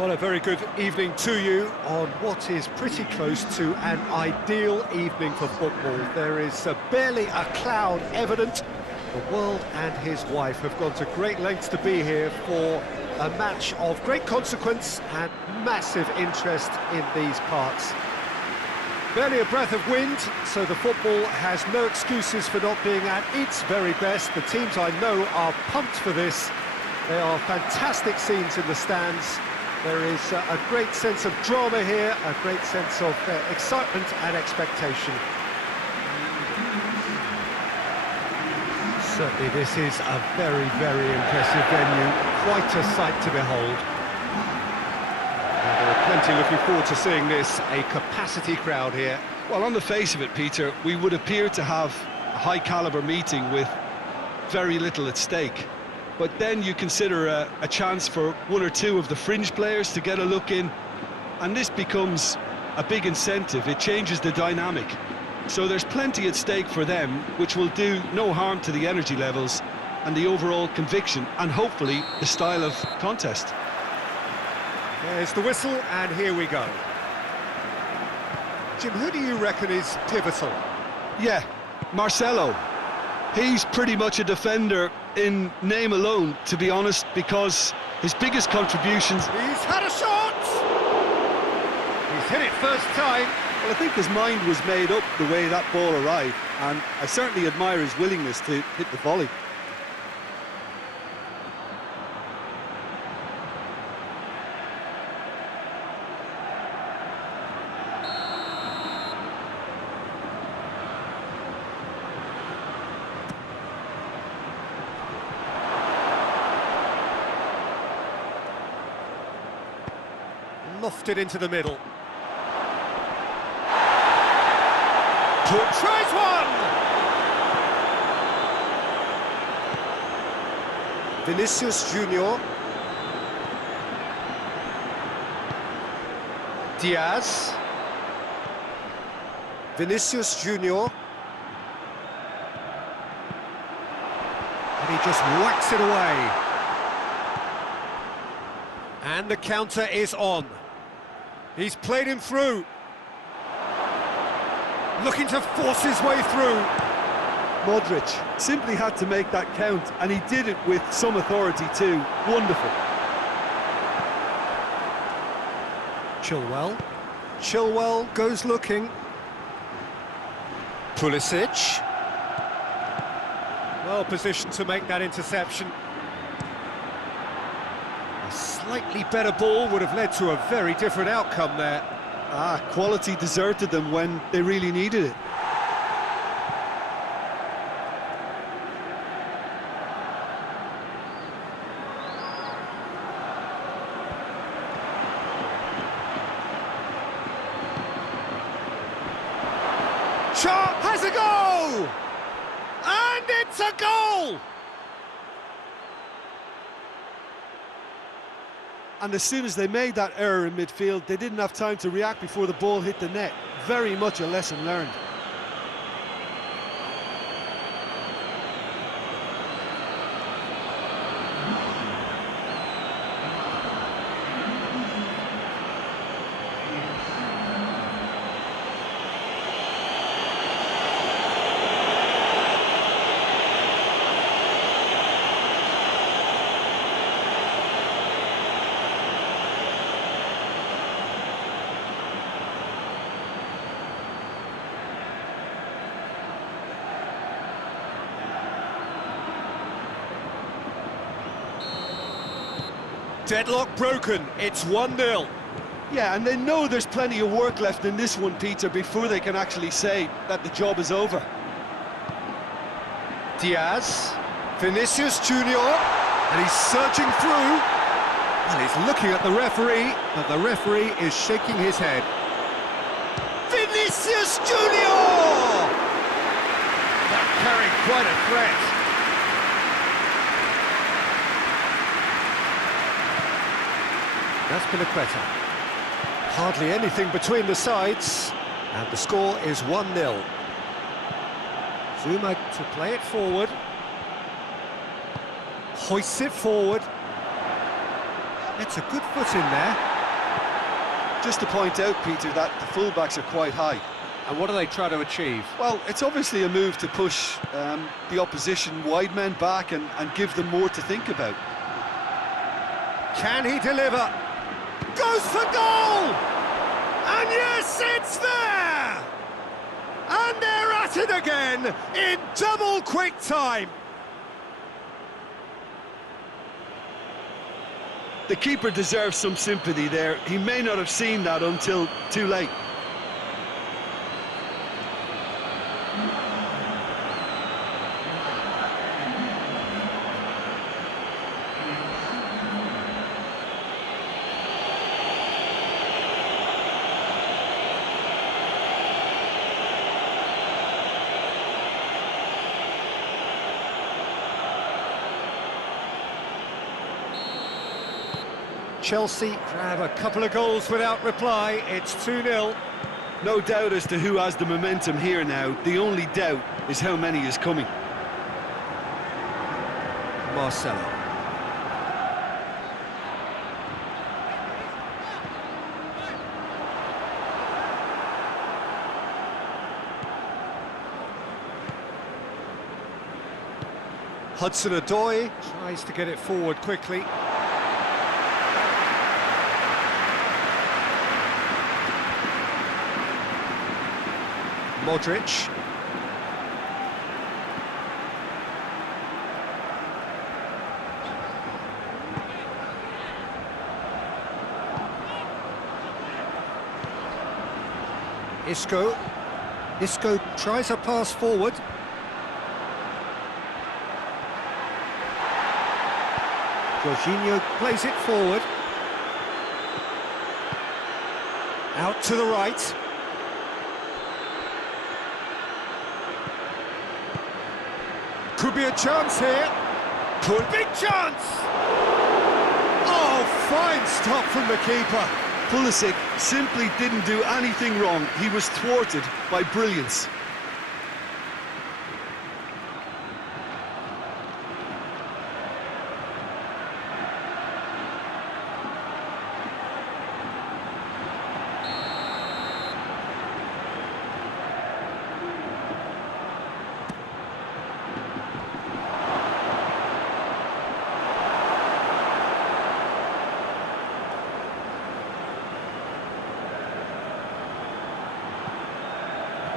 Well, a very good evening to you on what is pretty close to an ideal evening for football. There is barely a cloud evident. The world and his wife have gone to great lengths to be here for a match of great consequence and massive interest in these parts. Barely a breath of wind, so the football has no excuses for not being at its very best. The teams I know are pumped for this. They are fantastic scenes in the stands. There is a great sense of drama here, a great sense of excitement and expectation. Certainly this is a very, very impressive venue, quite a sight to behold. There are plenty looking forward to seeing this, a capacity crowd here. Well, on the face of it, Peter, we would appear to have a high-caliber meeting with very little at stake. But then you consider a chance for one or two of the fringe players to get a look in, and this becomes a big incentive. It changes the dynamic. So there's plenty at stake for them, which will do no harm to the energy levels and the overall conviction, and hopefully the style of contest. There's the whistle, and here we go. Jim, who do you reckon is pivotal? Yeah, Marcelo. He's pretty much a defender in name alone, to be honest, because his biggest contributions... He's had a shot! He's hit it first time. Well, I think his mind was made up the way that ball arrived, and I certainly admire his willingness to hit the volley. Lofted into the middle. Tries one! Vinicius Junior. Diaz. Vinicius Junior. And he just whacks it away. And the counter is on. He's played him through. Looking to force his way through. Madrid simply had to make that count, and he did it with some authority too. Wonderful. Chilwell goes looking. Pulisic. Well positioned to make that interception. A slightly better ball would have led to a very different outcome there. Quality deserted them when they really needed it. Shot has a goal! And it's a goal! And as soon as they made that error in midfield, they didn't have time to react before the ball hit the net. Very much a lesson learned. Deadlock broken, it's 1-0. Yeah, and they know there's plenty of work left in this one, Peter, before they can actually say that the job is over. Diaz, Vinicius Junior, and he's surging through. And he's looking at the referee, but the referee is shaking his head. Vinicius Junior! That carried quite a threat. That's Piliqueta. Hardly anything between the sides, and the score is 1-0. Zuma to play it forward. Hoists it forward. Gets a good foot in there. Just to point out, Peter, that the fullbacks are quite high. And what do they try to achieve? Well, it's obviously a move to push the opposition wide men back and give them more to think about. Can he deliver? Goes for goal! And yes, it's there! And they're at it again in double quick time. The keeper deserves some sympathy there. He may not have seen that until too late. Chelsea grab a couple of goals without reply. It's 2-0. No doubt as to who has the momentum here now. The only doubt is how many is coming. Marcelo. Hudson-Odoi tries to get it forward quickly. Modric. Isco. Isco tries a pass forward. Jorginho plays it forward. Out to the right. Could be a chance here. Big chance! Oh, fine stop from the keeper. Pulisic simply didn't do anything wrong. He was thwarted by brilliance.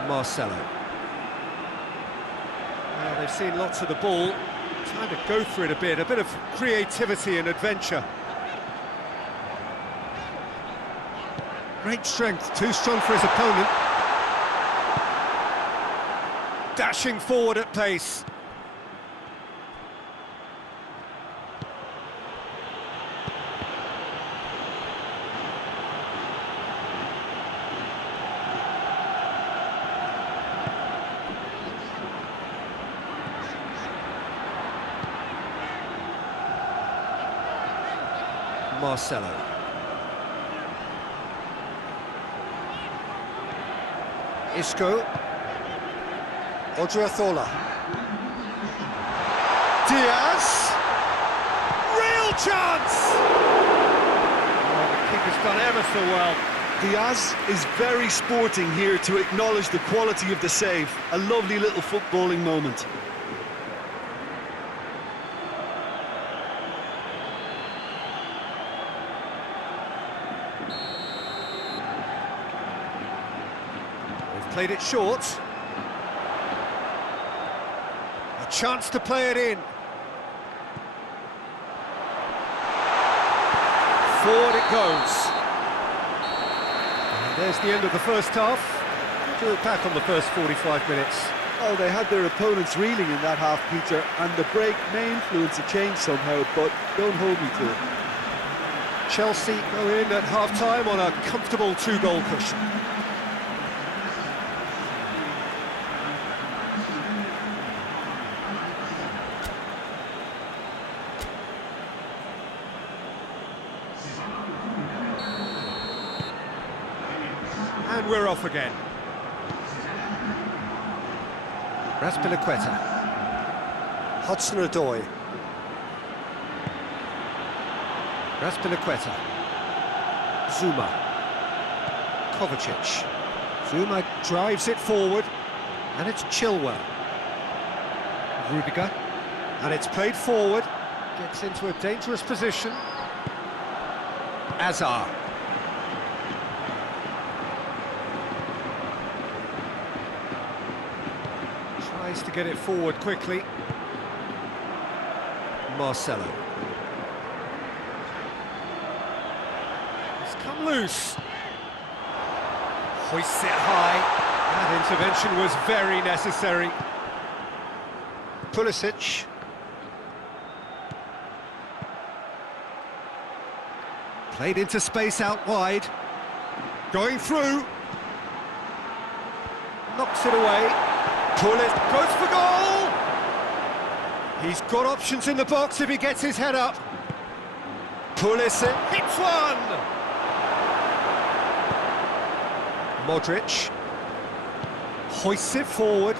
Marcelo. Well, they've seen lots of the ball, trying to go for it a bit of creativity and adventure. Great strength, too strong for his opponent. Dashing forward at pace. Marcelo. Isco. Odriozola. Diaz. Real chance! Oh, the keeper's done ever so well. Diaz is very sporting here to acknowledge the quality of the save. A lovely little footballing moment. Played it short. A chance to play it in. Forward it goes. And there's the end of the first half. Do it back on the first 45 minutes. Oh, they had their opponents reeling in that half, Peter, and the break may influence a change somehow, but don't hold me to it. Chelsea go in at half-time on a comfortable 2-goal cushion. And we're off again. Raspilicueta. Hudson-Odoi. Raspilicueta. Zuma. Kovacic. Zuma drives it forward, and it's Chilwell. Rudiger. And it's played forward. Gets into a dangerous position. Azar. Tries to get it forward quickly. Marcelo. It's come loose. Hoists it high. That intervention was very necessary. Pulisic. Played into space out wide. Going through. Knocks it away. Pulisic goes for goal! He's got options in the box if he gets his head up. Pulisic hits one! Modric. Hoists it forward.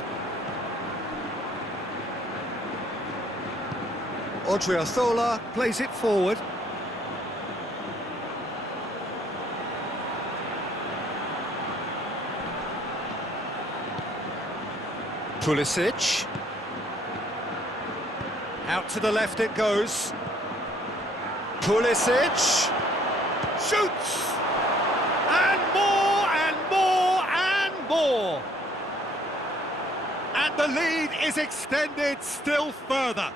Odriozola plays it forward. Pulisic. Out to the left it goes. Pulisic. Shoots! And more, and more, and more! And the lead is extended still further.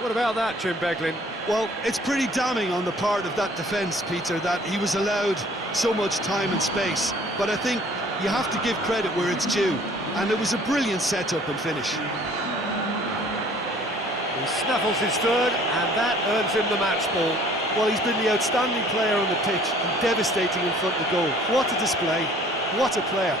What about that, Jim Beglin? Well, it's pretty damning on the part of that defence, Peter, that he was allowed so much time and space. But I think you have to give credit where it's due, and it was a brilliant setup and finish. He snaffles his third, and that earns him the match ball. Well, he's been the outstanding player on the pitch and devastating in front of the goal. What a display, what a player.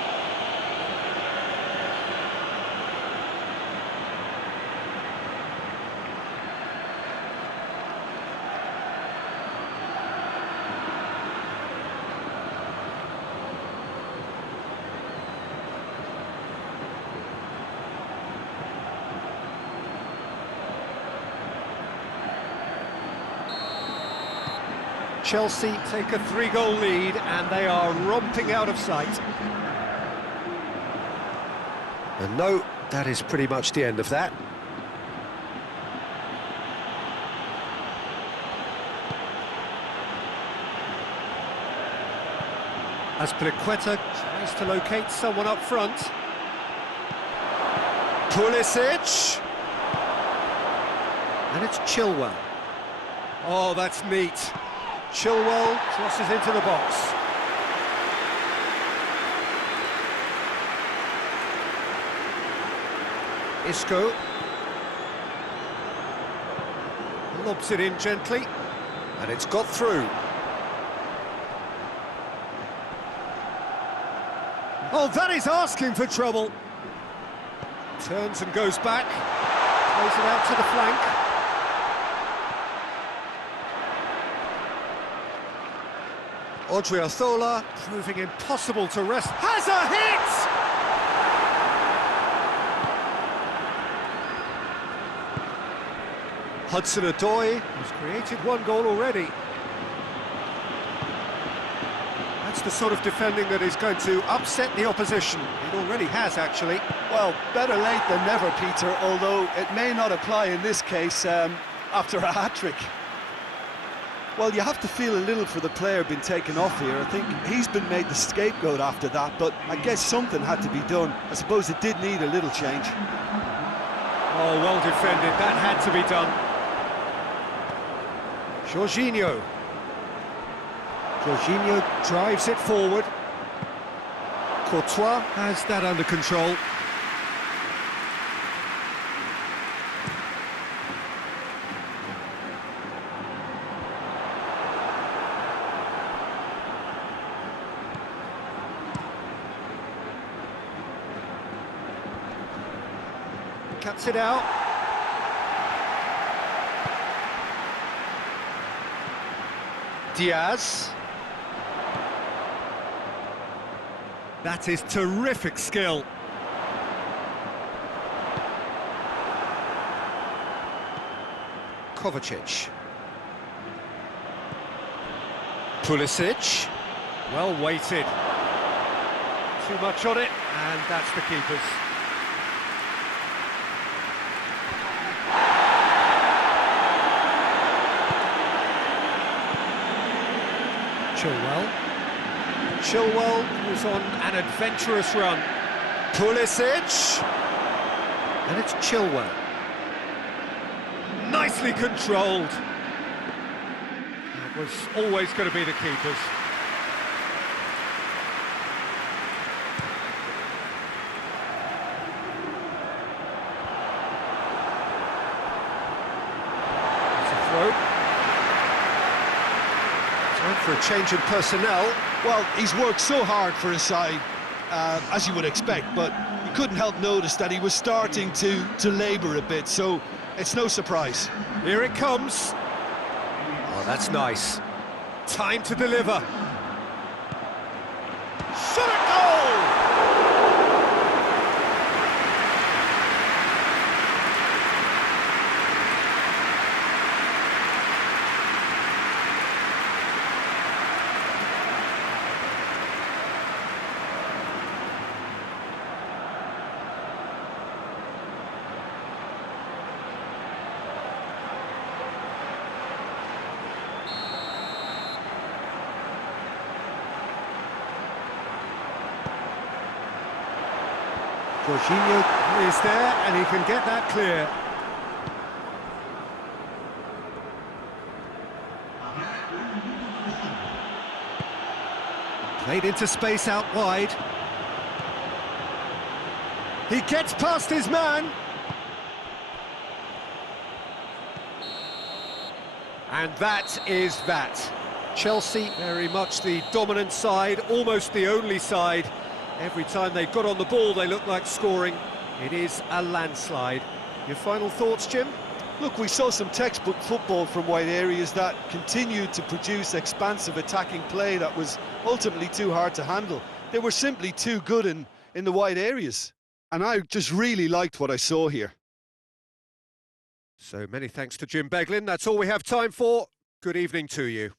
Chelsea take a 3-goal lead, and they are romping out of sight. And no, that is pretty much the end of that. Azpilicueta tries to locate someone up front. Pulisic! And it's Chilwell. Oh, that's neat. Chilwell crosses into the box. Isco lobs it in gently, and it's got through. Oh, that is asking for trouble. Turns and goes back, plays it out to the flank. Odriozola, proving impossible to rest, has a hit! Hudson-Odoi has created one goal already. That's the sort of defending that is going to upset the opposition. It already has, actually. Well, better late than never, Peter, although it may not apply in this case after a hat-trick. Well, you have to feel a little for the player being taken off here. I think he's been made the scapegoat after that, but I guess something had to be done. I suppose it did need a little change. Oh, well defended. That had to be done. Jorginho. Jorginho drives it forward. Courtois has that under control. Cuts it out. Diaz. That is terrific skill. Kovacic. Pulisic. Well weighted. Too much on it, and that's the keeper's. Chilwell was on an adventurous run. Pulisic. And it's Chilwell. Nicely controlled. That was always going to be the keeper's. It's a throw. Time for a change in personnel. Well, he's worked so hard for his side, as you would expect, but you couldn't help notice that he was starting to labour a bit, so it's no surprise. Here it comes. Oh, that's nice. Time to deliver. Shot a goal! Jorginho is there, and he can get that clear. Played into space out wide. He gets past his man. And that is that. Chelsea, very much the dominant side, almost the only side. Every time they got on the ball, they looked like scoring. It is a landslide. Your final thoughts, Jim? Look, we saw some textbook football from wide areas that continued to produce expansive attacking play that was ultimately too hard to handle. They were simply too good in the wide areas. And I just really liked what I saw here. So many thanks to Jim Beglin. That's all we have time for. Good evening to you.